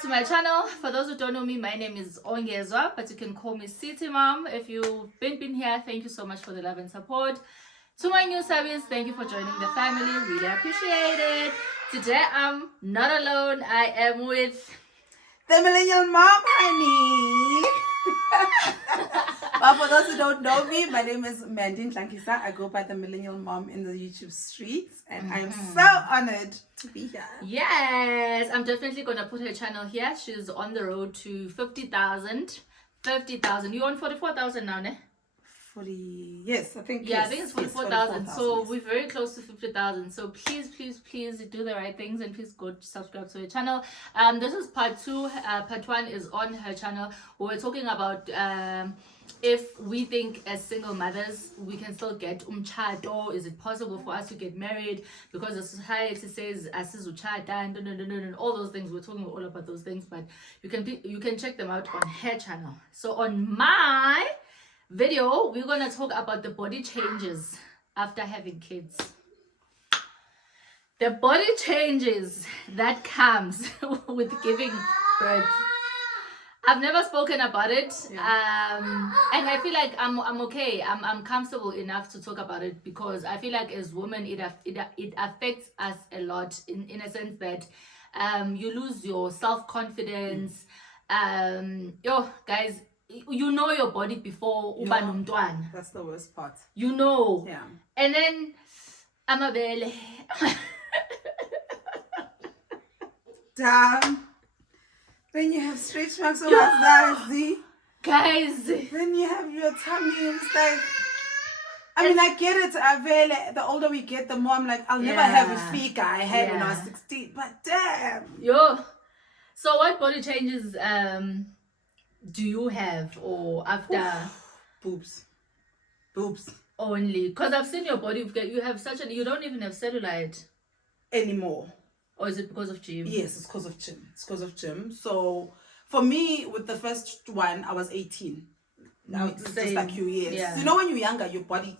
back to my channel. For those who don't know me, my name is Ongezwa, but you can call me City Mom. If you've been here, thank you so much for the love and support. To my new service, thank you for joining the family. Really appreciate it. Today I'm not alone. I am with the Millennial Mom, honey. But for those who don't know me, my name is Mandine Tlankisa. I go by the Millennial Mom in the YouTube streets, and I am so honored to be here. Yes, I'm definitely gonna put her channel here. She's on the road to 50,000. 50,000. You're on 44,000 now, ne? 40, yes, I think. Yeah, yes, I think it's 44,000. 44,000. So we're very close to 50,000. So please do the right things and please go subscribe to her channel. This is part 2. Part 1 is on her channel. We're talking about if we think as single mothers we can still get umchato. Is it possible for us to get married? Because the society says asizuchata and all those things. We're talking all about those things, but you can check them out on her channel. So on my video, we're gonna talk about the body changes after having kids. The body changes that comes with giving birth. I've never spoken about it, and I feel like I'm okay. I'm comfortable enough to talk about it because I feel like as women, it affects us a lot in a sense that you lose your self-confidence. Guys, you know your body before uba nomntwana. That's the worst part. You know. Yeah. And then amabele. Damn. Then you have stretch marks over that, Guys. Then you have your tummy. It's like, I mean, I get it. Avele, the older we get, the more I'm like, I'll never have a figure I had when I was 16. But damn. So what body changes do you have, or after? Boobs Only because I've seen your body. You have you don't even have cellulite anymore. Or is it because of gym? Yes, it's because of gym. So for me, with the first one, I was 18. Now it's just like you, yes. Yeah. You know, when you're younger, your body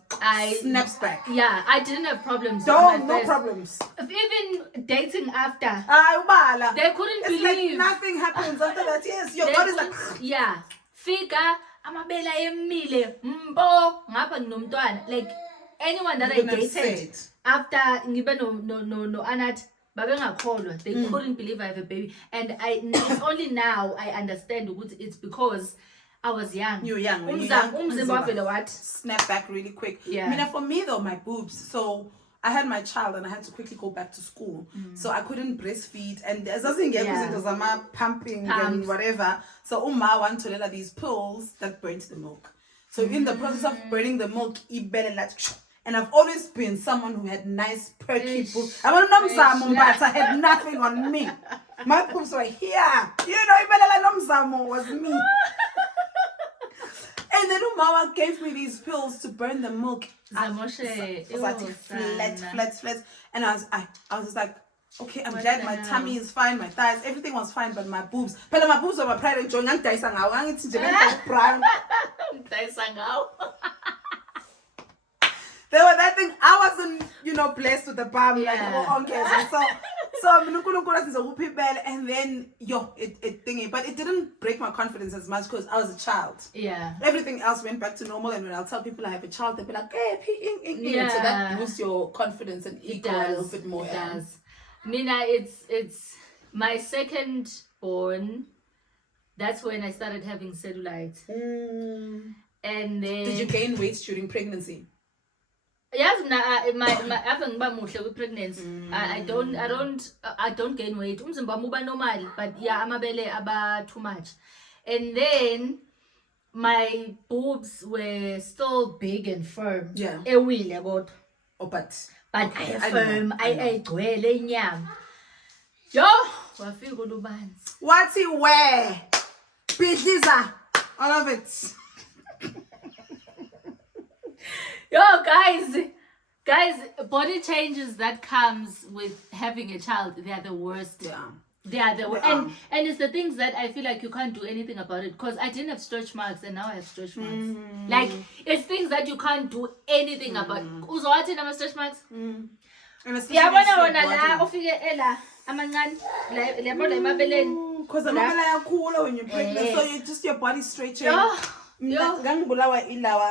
snaps back. Yeah, I didn't have problems. No problems. Even dating after. They couldn't it's believe. Like nothing happens after that. Yes, your body's like. Yeah. Figure, amabela emile, mbo, ngapha nginomntwana. Like anyone that I dated after ngibe no anathi babengakholwa, they couldn't believe I have a baby. And it's only now I understand it's because I was young. You're young. What? Snap back really quick. Yeah. I mean, for me though, my boobs. So I had my child and I had to quickly go back to school. So I couldn't breastfeed. And there's nothing because I'm pumping and whatever. So Uma wanted to let these pills that burnt the milk. So in the process of burning the milk, and I've always been someone who had nice perky boobs. I had nothing on me. My boobs were here. You know, was me. And then Umawa gave me these pills to burn the milk. It was like flat. And I was just like, okay, I'm glad my tummy is fine, my thighs, everything was fine, but my boobs. But my boobs were my pride and joy. They were that thing. I wasn't, blessed with the bum like so and then it thingy, but it didn't break my confidence as much because I was a child. Yeah. Everything else went back to normal, and when I'll tell people I have a child, they'll be like, hey, so that boosts your confidence and ego a little bit more. It does. Mina, it's my second born. That's when I started having cellulite. And then did you gain weight during pregnancy? Yes, my pregnancy. I don't gain weight. Umzimba uba normal, but amabele aba too much. And then my boobs were still big and firm. Yeah. But I firm. I gwele inyama. Yo, wafika ulubanzi. What's he wear? Bidliza. All of it. Yo, guys, body changes that comes with having a child, they are the worst. Yeah. They are the worst. And it's the things that I feel like you can't do anything about it, because I didn't have stretch marks and now I have stretch marks. Like, it's things that you can't do anything about. Uzowathi nama stretch marks? Yabona wona la ufike ela amancane la emabeleni because amabele ayakhula when you're pregnant, so you just your body stretching. Ngangibulawa ilawa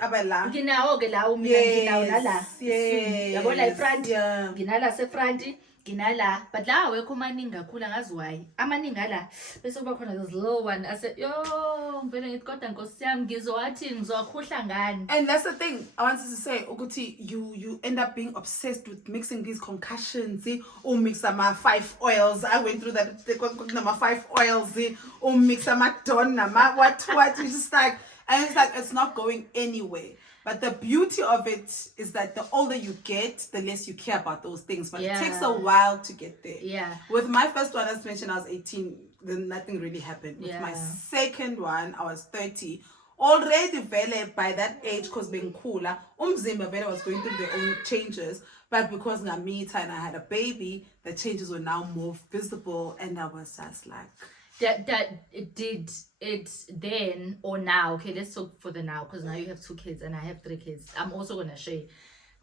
abala. Nginawo ke lawo mina nginawo nala. Yabo la front. Nginala se front. Ginala, but la awekho maningi kakhulu angazi why. Amaningi ala bese kuba khona those little one. I said, yo, ngivele ngithi kodwa Nkosi yami ngizowathi ngizokhuhla ngani. And that's the thing I wanted to say, ukuthi you end up being obsessed with mixing these concussions, or mix ama 5 oils. I went through that number 5 oils, or mix ama don, what you just like, and it's like it's not going anywhere. But the beauty of it is that the older you get, the less you care about those things. But it takes a while to get there. Yeah. With my first one, as mentioned, I was 18. Then nothing really happened. With my second one, I was 30. Already vele by that age, because being cooler, umzimba vele was going through their own changes. But because Ngamita and I had a baby, the changes were now more visible. And I was just like... Did it then or now? Okay, let's talk for the now, because now you have 2 kids and I have 3 kids. I'm also gonna share.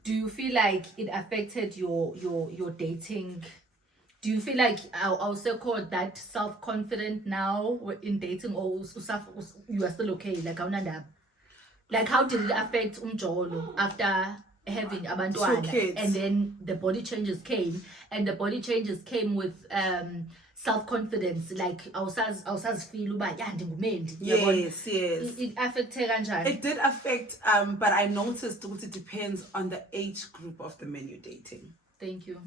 Do you feel like it affected your dating? Do you feel like I'll also call that self-confident now in dating, or you are still okay? Like how did it affect Umjolo after having abantwana? 2 kids. And then the body changes came, and the body changes came with self-confidence, like awusazi feel uba ya ndingumendi. Yes. It affected kanjani? It did affect, but I noticed it depends on the age group of the men you're dating. Thank you.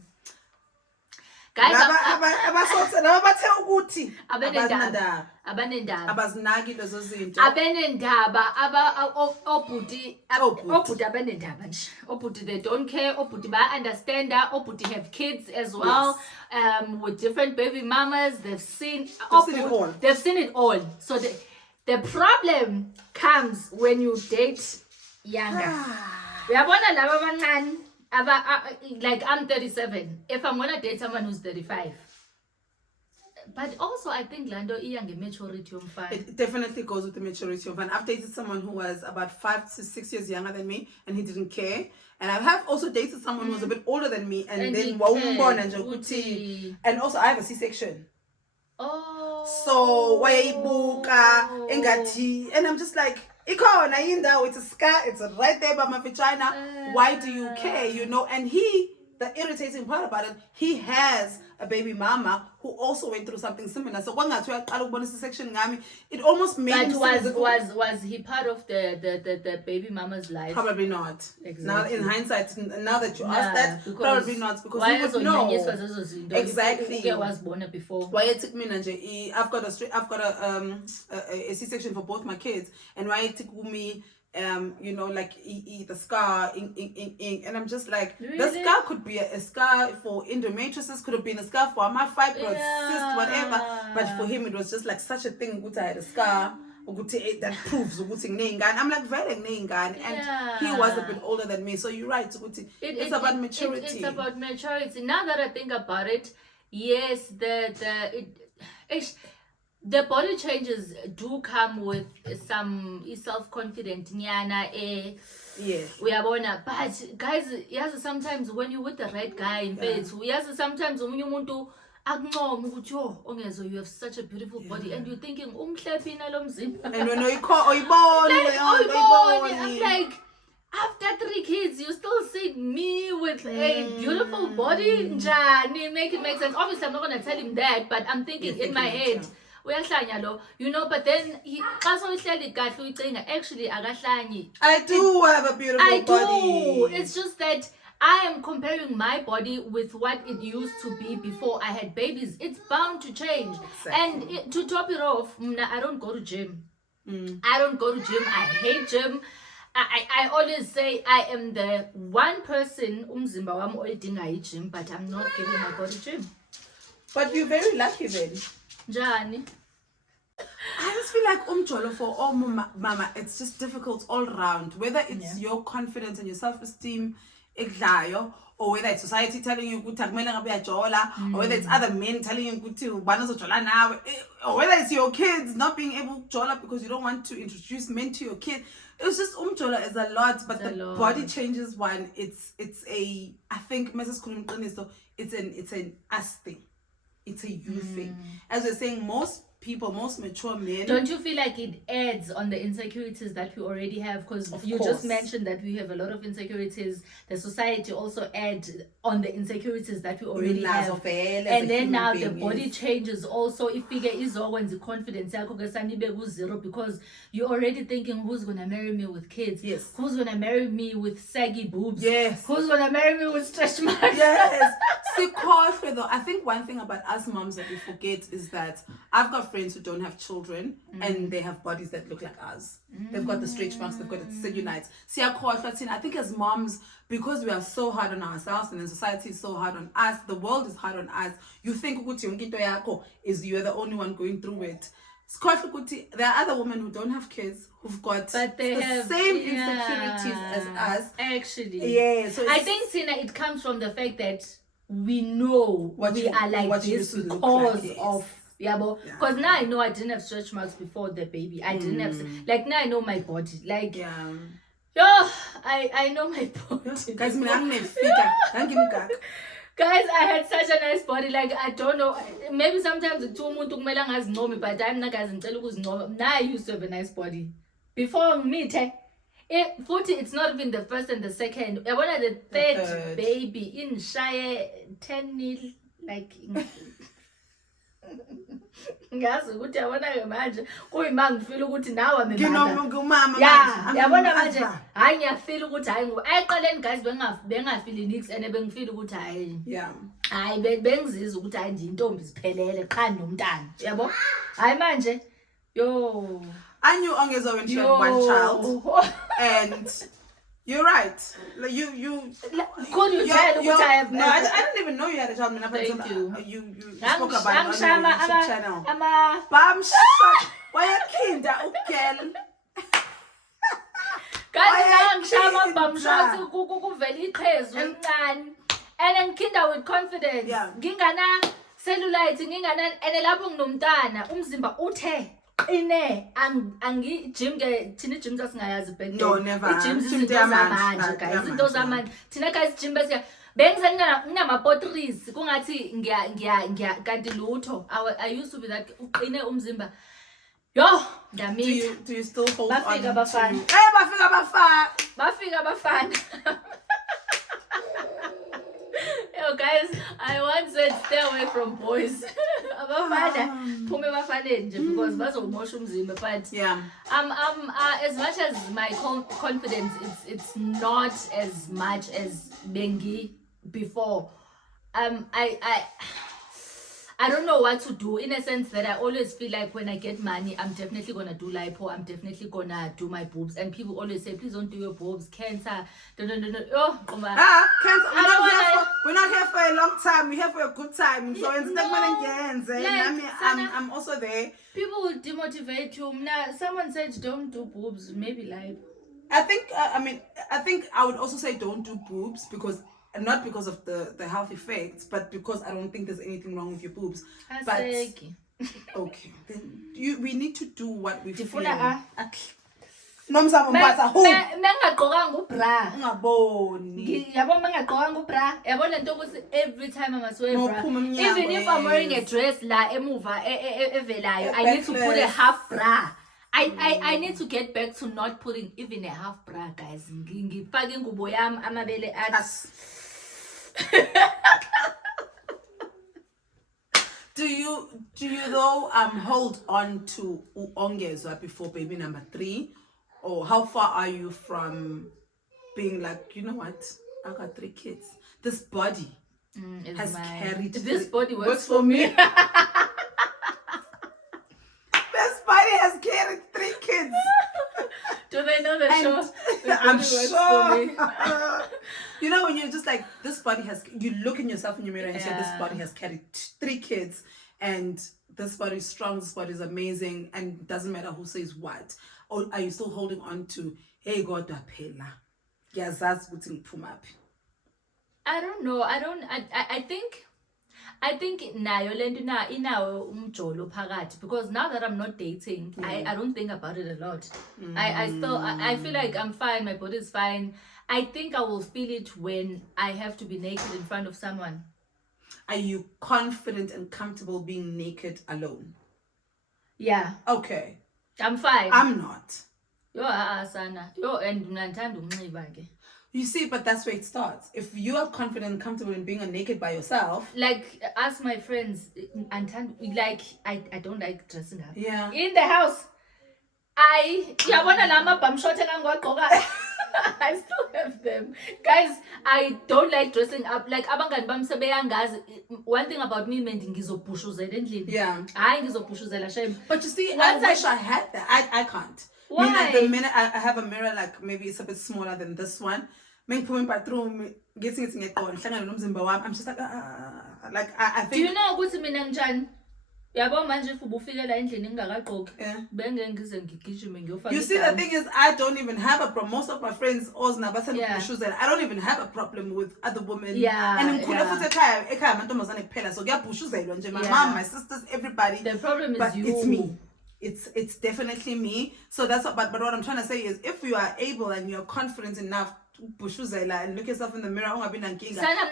Guys, abazinaki lezo zinto, abanendaba obhuti abanendaba nje, obhuti they don't care, obhuti ba-understand, obhuti have kids as well. With different baby mamas. They've seen it all. So the problem comes when you date younger. Uyabona laba abancane like I'm 37. If I'm gonna date someone who's 35. But also I think Lando iyange maturity yomfana. It definitely goes with the maturity of, and I've dated someone who was about 5 to 6 years younger than me and he didn't care. And I have also dated someone who was a bit older than me and then born and also I have a C-section. Oh. So wayibuka engati, and I'm just like, ikona indawo, it's a scar, it's right there by my vagina. Why do you care? You know, and the irritating part about it, he has a baby mama who also went through something similar. So it almost made him. Was he part of the baby mama's life? Probably not. Exactly. Now in hindsight, now that you asked that, probably not, because why he would know. Exactly. He was born before. Why it took me I've got a C-section for both my kids, and why it took me you know, like the scar and I'm just like, really? The scar could be a scar for endometriosis, could have been a scar for my fibroid, cyst, whatever, but for him it was just like such a thing. I had a scar that proves I'm like very and he was a bit older than me, so you're right. It's about maturity. It's about maturity. Now that I think about it, yes, the body changes do come with some self-confident nyana uyabona, but guys, yes, sometimes when you're with the right guy in faith, yes, sometimes when umuntu akuncoma ukuthi ongezwe you have such a beautiful body and you're thinking umhlephi nalo mzimba, and when I'm like, after 3 kids, you still see me with a beautiful body. Njani, make it make sense. Obviously, I'm not going to tell him that, but I'm thinking in my head, you know, but then actually I do have a beautiful body. It's just that I am comparing my body with what it used to be before I had babies. It's bound to change. Exactly. And to top it off, I don't go to gym. I don't go to gym. I hate gym. I always say I am the one person umzimba wami oyidinga gym, but I'm not giving my body gym. But you're very lucky then. Njani? I just feel like umjolo for all mama, it's just difficult all around. Whether it's your confidence and your self-esteem, or whether it's society telling you or whether it's other men telling you or whether it's your kids not being able to jola because you don't want to introduce men to your kid. It's just umjola is a lot, but the body changes one. It's a, I think Mrs. Kulumqiniso, it's an us thing. it's a you thing. As we're saying, most people, most mature men. Don't you feel like it adds on the insecurities that we already have? Because you just mentioned that we have a lot of insecurities. The society also adds on the insecurities that we already have. And then now the body changes also. If we get the confidence zero, because you're already thinking, who's gonna marry me with kids? Yes. Who's gonna marry me with saggy boobs? Yes. Who's gonna marry me with stretch marks? Yes. See, though, I think one thing about us moms that we forget is that I've got friends who don't have children and they have bodies that look like ours. They've got the stretch marks, they've got the cellulite. See, I think as moms, because we are so hard on ourselves and then society is so hard on us, the world is hard on us, you think is you're the only one going through it. There are other women who don't have kids who've got the same insecurities as us. Actually. Yeah. So I think, Tina, it comes from the fact that we know we are like this because of because now I know I didn't have stretch marks before the baby. I didn't have now I know my body. I know my body. Guys, I had such a nice body. I don't know. Maybe sometimes it's too much to know me, but I'm not guys and now I used to have a nice body. Before me, it's not even the first and the second. I wanted the third baby in shy 10 nil ngazi ukuthi yabona ke manje kuyima ngifila ukuthi nawe ngumama yabona manje hayi ngiyafila ukuthi hayi ayiqaleni guys bengafili nix and bengifila ukuthi hayi bengizizwa ukuthi hayi nje intombi siphelele qha nomntana yabo hayi manje yo I knew Ongezwa when she had one child and you're right. Could you tell what I have? No, I didn't even know you had a child. Thank you. You spoke about it on your YouTube channel. Bam shot. Why a kid that girl? Guys, I'm bam shot. Kuveli iqhezu encane. And Kinder with confidence. Ngingana cellulite, ngingana and lapho nginomntana, umzimba uthe. Gym thina gym sasingayazi back then. No, never. Gym izinto zamanje guys, izinto zamanje. Thina guys gym bese bengizenga nginama-potries kungathi ngiya kanti lutho. I used to be that uqine umzimba. Yo, do you still hold on to bafika abafana. Yo guys, I once said stay away from boys. Abafana phume bafaneni nje because bazomosha umzimba, but as much as my confidence it's not as much as bengi before. I don't know what to do, in a sense that I always feel like when I get money, I'm definitely gonna do lipo, I'm definitely gonna do my boobs, and people always say, please don't do your boobs, cancer. Cancer. We're not here for a long time. We're here for a good time. So I'm also there. People will demotivate you. Now, someone said don't do boobs, maybe lipo. I think I would also say don't do boobs not because of the health effects, but because I don't think there's anything wrong with your boobs. But okay, then we need to do what we feel. Every time I must wear bra, even if I'm wearing a dress I need to put a half bra. I need to get back to not putting even a half bra, guys. Do you though hold on to Ongezwa before baby number 3, or how far are you from being like, you know what, I got 3 kids, this body has carried this body works for me. This body has carried 3 kids. Do they know the show? I'm sure. You know, when you're just like, this body you look in yourself in your mirror and say, this body has carried 3 kids, and this body is strong, this body is amazing, and it doesn't matter who says what. Or are you still holding on to, hey, God, phela? I don't know. I think nayo lento inawo umjolo phakathi, because now that I'm not dating, I don't think about it a lot. I feel like I'm fine, my body is fine. I think I will feel it when I have to be naked in front of someone. are you confident and comfortable being naked alone? Yeah, Okay. I'm fine. I'm not. Yo, sana. Yo, and mnantanda ukunxiba ke. You see, but that's where it starts. If you are confident and comfortable in being naked by yourself. Like, ask my friends, like, I don't like dressing up. Yeah. In the house, yabona lama bum short I still have them. Guys, I don't like dressing up. Like, abangani bam sebeyangazi. One thing about me, ngizobhushuzela endlini. Yeah. Hayi ngizobhushuzela shame. But you see, I wish I had that. I can't. Why? I mean, at the minute I have a mirror, like maybe it's a bit smaller than this one. I'm just like, I think. Do you know ukuthi mina njani? Yabo manje if ubufikela endlini ngingakagqoki. Yeah. Benge ngize ngigijime ngiyofaka. You see, the thing is, I don't even have a problem. Most of my friends, Yeah. I don't even have a problem with other women. Yeah, And yeah. so my Yeah. mom, my sisters, everybody. The problem is But you. it's me. It's definitely me. So that's what. But what I'm trying to say is, if you are able and you're confident enough to bushuzela and look yourself in the mirror, Sana then it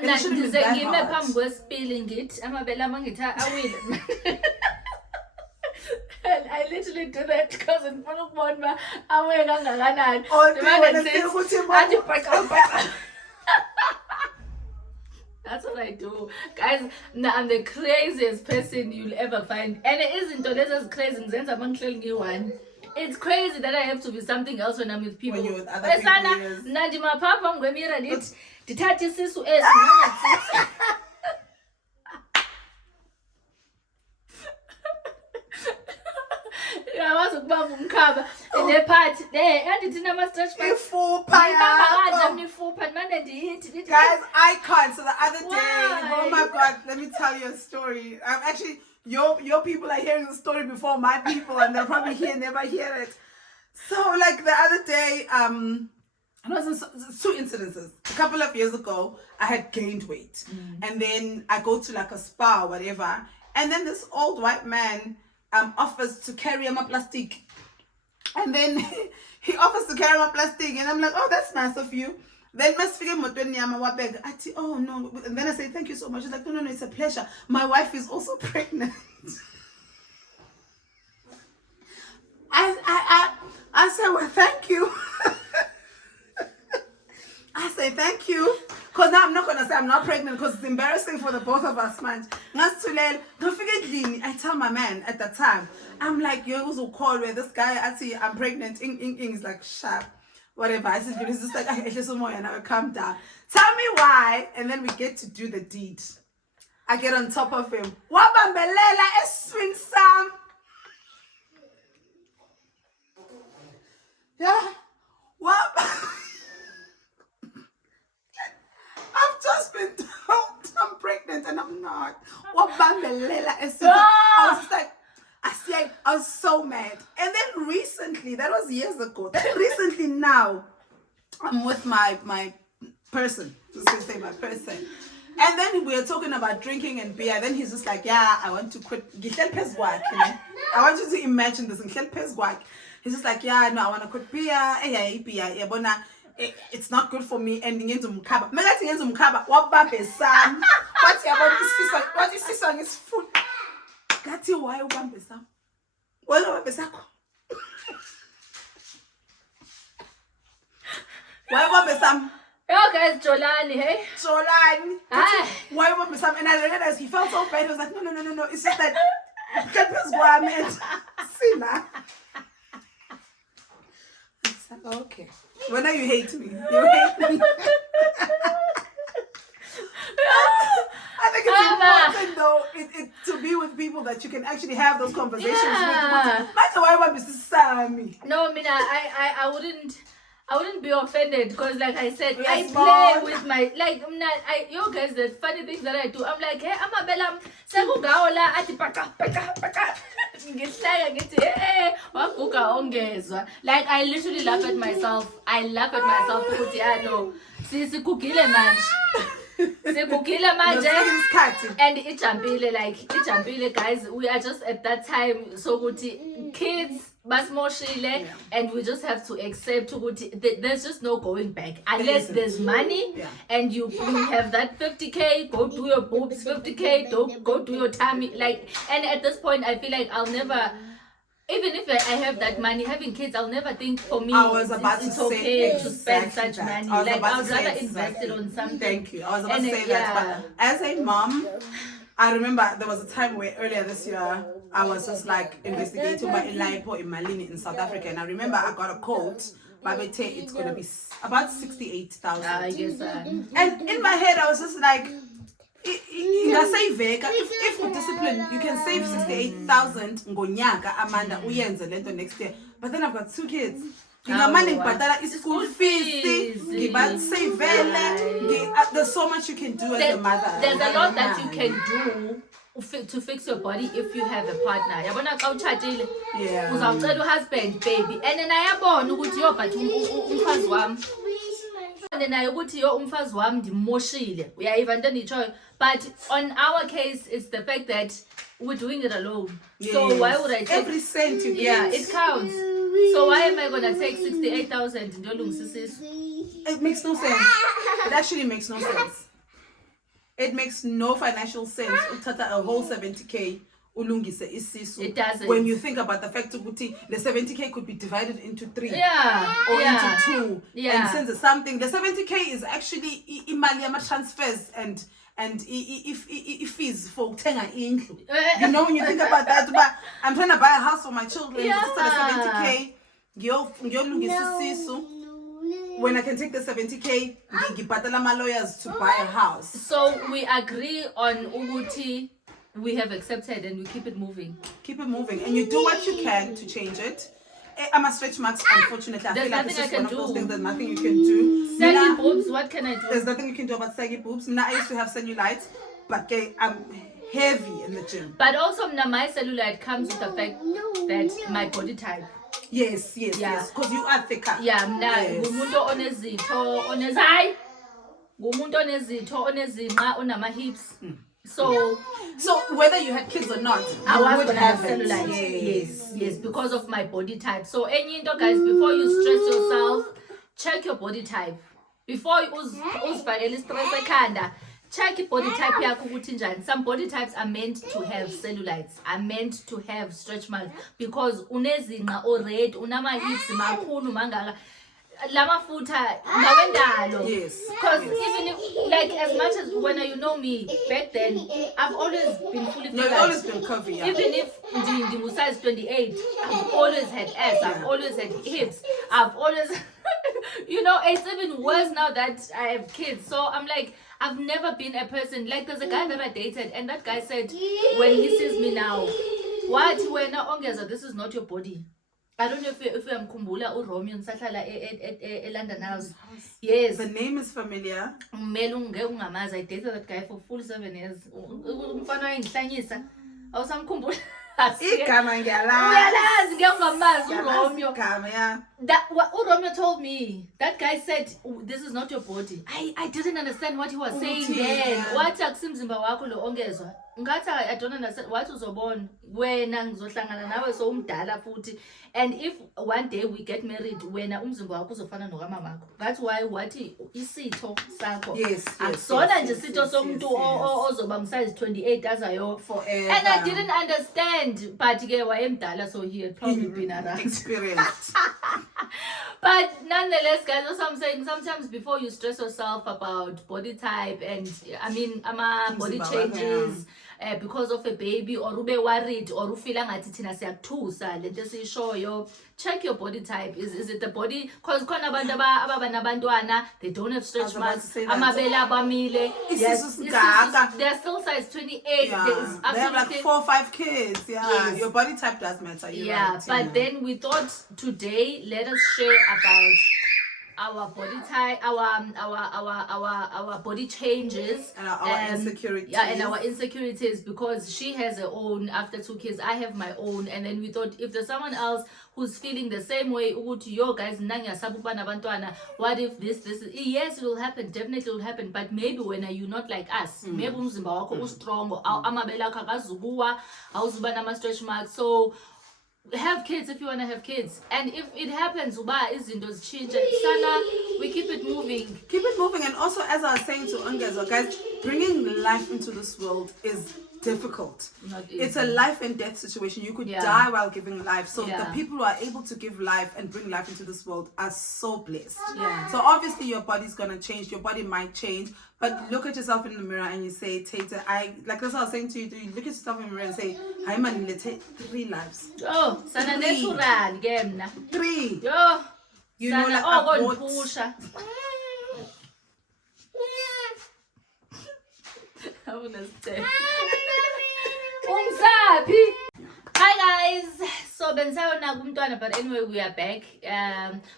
mna shouldn't be ngize that ngime hard. phambi kwesipili ngithi amabele amangitha awile. And I literally do that because in front of one away kangakanani. Oh, The man when that I say, sits, "What's your athi mom?" bhaka. That's what I do. Guys, I'm the craziest person you'll ever find. And it isn't as crazy one. It's crazy that I have to be something else when I'm with people. When you're with other people, yes. Nadima papa ngwemira dithathi sisu esi. Yawazi ukubamba umkhaba le part andithi nama stretch marks. Guys, I can't. So the other day, Why? oh my God, let me tell you a story. I'm actually, your people are hearing the story before my people, and they'll probably never hear it. So like the other day, it was two incidences. A couple of years ago, I had gained weight, and then I go to like a spa or whatever, and then this old white man offers to carry my plastic, and then he offers to carry my plastic, and I'm like, oh, that's nice of you. Then oh no, and then I say thank you so much. He's like, no, it's a pleasure. My wife is also pregnant. I said, well, thank you. I say thank you. Because now I'm not going to say I'm not pregnant because it's embarrassing for the both of us, man. Don't forget, I tell my man at the time, I'm like, you also call where this guy, I see I'm pregnant. He's like, sharp, whatever. I said, it's just like, I calm down. Tell me why. And then we get to do the deed. I get on top of him. Wabambelela swing Sam. Yeah. What? I've just been told I'm pregnant and I'm not. Wabambelela swing Sam. I was just like, I was so mad. And then recently, that was years ago. Then recently now, I'm with my person. Just gonna say my person. And then we were talking about drinking and beer. Then he's just like, yeah, I want to quit. I want you to imagine this. He's just like, yeah, no, I want to quit beer. It's not good for me. Ending into mukaba. What is this on his food? That's why you want this. Why Yo guys, Jolani, hey? Jolani. Ah. Why you want me some? And I realized he felt so bad. He was like, no. It's just that I meant. See now. Okay. When are you hate me? You hate me. I think it's important though to be with people that you can actually have those conversations with. That's why I want to Sammy. No, I mean I wouldn't be offended because like I said, Yes, I Mom. play with my you guys, the funny things that I do. I'm like, hey, I'm a belam sekugaola ati paka. Like I literally laugh at myself. I laugh at myself. Sisi kugile manje. Sigugile manje. Isikhathi. And ijampile, guys. We are just at that time. So kuti kids basmoshile, and we just have to accept ukuthi there's just no going back unless there's money and you have that 50K. Go do your boobs, 50K. Don't go do your tummy. Like, and at this point, I feel like I'll never. Even if I have that money, having kids, I'll never think for me it's okay to spend such money. Like, I'd rather invest it on something. Thank you. I was about to say that. But as a mom, I remember there was a time where earlier this year, I was just like investigating my Elipo in Malini in South Africa. And I remember I got a quote. Babete, it's going to be about 68,000. Yes, and in my head, I was just like, if with discipline you can save 68,000 ngonyaka Amanda uyenze lento next year, but then I've got 2 kids. School fees. There's so much you can do as a mother. There's a lot that you can do to fix your body if you have a partner. Yabona xa utshatile uzawucela uhusband baby, and then ayabona ukuthi yo but umfazi wami naye ukuthi yo umfazi wami ndimoshile, uyayiva into endiyitshoyo. But on our case, it's the fact that we're doing it alone. So why would I take every cent you get? Yeah, it counts. So why am I gonna take 68,000 ndiyolungisa? It makes no sense. It actually makes no sense. It makes no financial sense. Uthatha a whole 70K. It doesn't. When you think about the fact that the 70K could be divided into 3 or into 2, and since something, the 70K is actually imali transfers and if fees for uthenga indlu. You know, when you think about that, but I'm trying to buy a house for my children. It's the 70K. When I can take the 70K, ngibhatala my lawyers to buy a house. So we agree on Uguti. We have accepted and we keep it moving. Keep it moving, and you do what you can to change it. I'm a stretch marks, unfortunately. I feel like it's just one of those things. There's nothing you can do. Saggy boobs, what can I do? There's nothing you can do about saggy boobs. Now I used to have cellulite, but I'm heavy in the gym. But also, my cellulite comes with the fact that my body type. Yes, because you are thicker. Yeah, ngumuntu onezitho onama hips. So whether you had kids or not, I was gonna have cellulite. Yes, because of my body type. So any guys, before you stress yourself, check your body type. Before you uzifakele stress ekhanda, check your body type yakho ukuthi njani. Some body types are meant to have cellulites, are meant to have stretch marks, because unezinqa or red, unama hips makhulu mangaka. Lamafuta nawendalo. Yes. Because even if, like, as much as when you know me back then, I've always been fully figured. You've always been curvy. Yeah. Even if the size 28, I've always had ass. I've always had hips. I've always, it's even worse now that I have kids. So I'm like, I've never been a person like. There's a guy that I dated, and that guy said when he sees me now, what? When ongeza, this is not your body. I don't know if I'm Kumbula or Romeo and Satlala at London House. Yes. The name is familiar. I dated that guy for full 7 years. I was Kumbula. That what Romeo told me. That guy said, "This is not your body." I didn't understand what he was saying then. What akusimzimba wakho lo ongezwa? Ngathi I don't understand what uzobona wena ngizohlangana nawe so umdala futhi. And if one day we get married, wena umzimba wakho uzofana nokamama wakho. That's why wathi isitho sakho. Yes. Akusona nje isitho somuntu ozoba ngisize 28 azayo forever. And I didn't understand, but ke wayemdala, so he had probably been around. Experienced. But nonetheless, guys, that's what I'm saying. Sometimes before you stress yourself about body type and body changes because of a baby, or ube worried, or ufila ngathi thina siyakuthusa lento esiyishoyo, check your body type. Is it the body? Because khona abantu ababantwana, they don't have stretch marks. Amabele abamile. They're still size 28. Yeah. They have like 4 or 5 kids. Yeah. Yes. Your body type does matter. But then we thought today, let us share about our body type, our body changes, and our insecurities. Yeah, and our insecurities, because she has her own. After 2 kids, I have my own, and then we thought if there's someone else who's feeling the same way, yo guys, what if this, yes, it will happen, definitely will happen, but maybe when you're not like us, maybe umzimba wakho strong, amabele akho akazukuwa, awuzuba nama stretch marks. So have kids if you want to have kids, and if it happens uba izinto zichinje sana, we keep it moving. And also, as I was saying to Ungezo, guys, bringing life into this world is difficult. It's a life and death situation. You could die while giving life. So the people who are able to give life and bring life into this world are so blessed. So obviously your body's gonna change, your body might change, but look at yourself in the mirror and you say, Tata, like that's what I was saying to you, you look at yourself in the mirror and say, hi man, let's take 3 lives. Oh, sana natural game. 3. Yo, you know, like pusha. I wanna stay. Hi guys, so but anyway, we are back.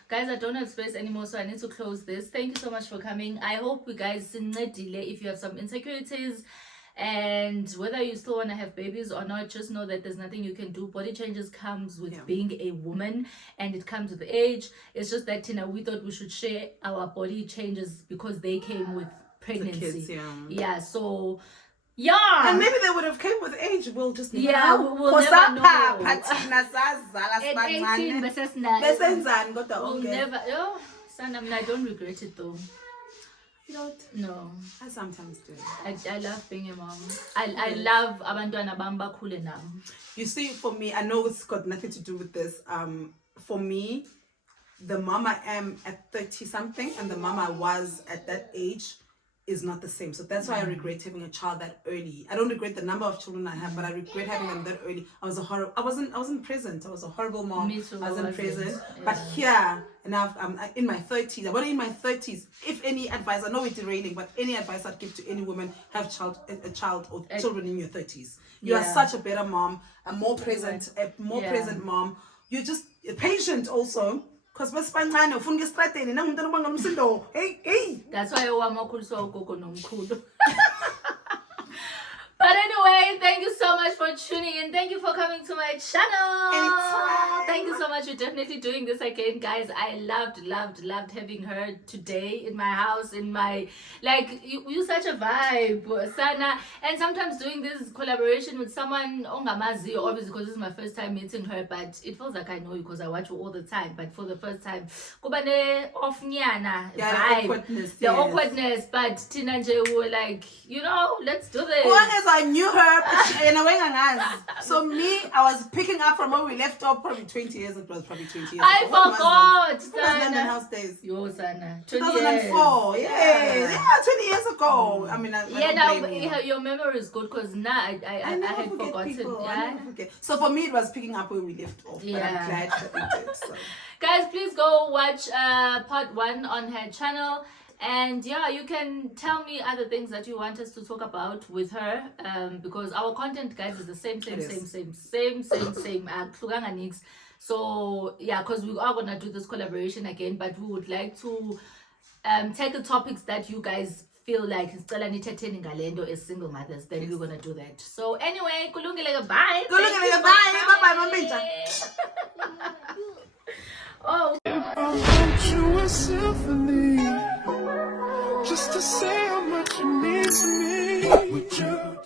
Guys, I don't have space anymore, so I need to close this. Thank you so much for coming. I hope you guys delay if you have some insecurities, and whether you still want to have babies or not, just know that there's nothing you can do. Body changes comes with being a woman, and it comes with age. It's just that we thought we should share our body changes because they came with pregnancy. Kids, so and maybe they would have came with age. We'll just never know. We'll never know. At 18, we'll never. Oh, son, I don't regret it though. You don't? No, I sometimes do. I love being a mom. I love abantwana bamba khule now. You see, for me, I know it's got nothing to do with this. For me, the mom I am at 30 something and the mom I was at that age is not the same. So that's why I regret having a child that early. I don't regret the number of children I have, but I regret having them that early. I wasn't present. I was a horrible mom. Me too, I wasn't present. But here, now I'm in my 30s. I'm only in my 30s. If any advice, I know we're derailing, but any advice I'd give to any woman, have a child or children in your 30s. You are such a better mom, a more present mom. You're just patient also. Because hey. That's why I want more. But anyway, thank you so much for tuning in. Thank you for coming to my channel. Anytime. Thank you so much. We're definitely doing this again, guys. I loved having her today in my house, you're such a vibe, Sana. And sometimes doing this collaboration with someone ongamazi, obviously because this is my first time meeting her, but it feels like I know you because I watch you all the time. But for the first time, kubane offnyana vibe, the awkwardness, but Tina and Jay were like, let's do this. I knew her, so me, I was picking up from where we left off probably 20 years ago. I forgot. London House days. Yo, Sana. 2004. Yeah, 20 years ago. I mean, your memory is good because now I had forgotten. I never forget. So for me, it was picking up where we left off. But I'm glad that we did. So. Guys, please go watch part 1 on her channel. And you can tell me other things that you want us to talk about with her, because our content, guys, is the same. So because we are gonna do this collaboration again, but we would like to tackle topics that you guys feel like as single mothers. Then we're gonna do that. So anyway, kulungile bye. Bye. Oh. If I wrote you a symphony, just to say how much you mean to me, would you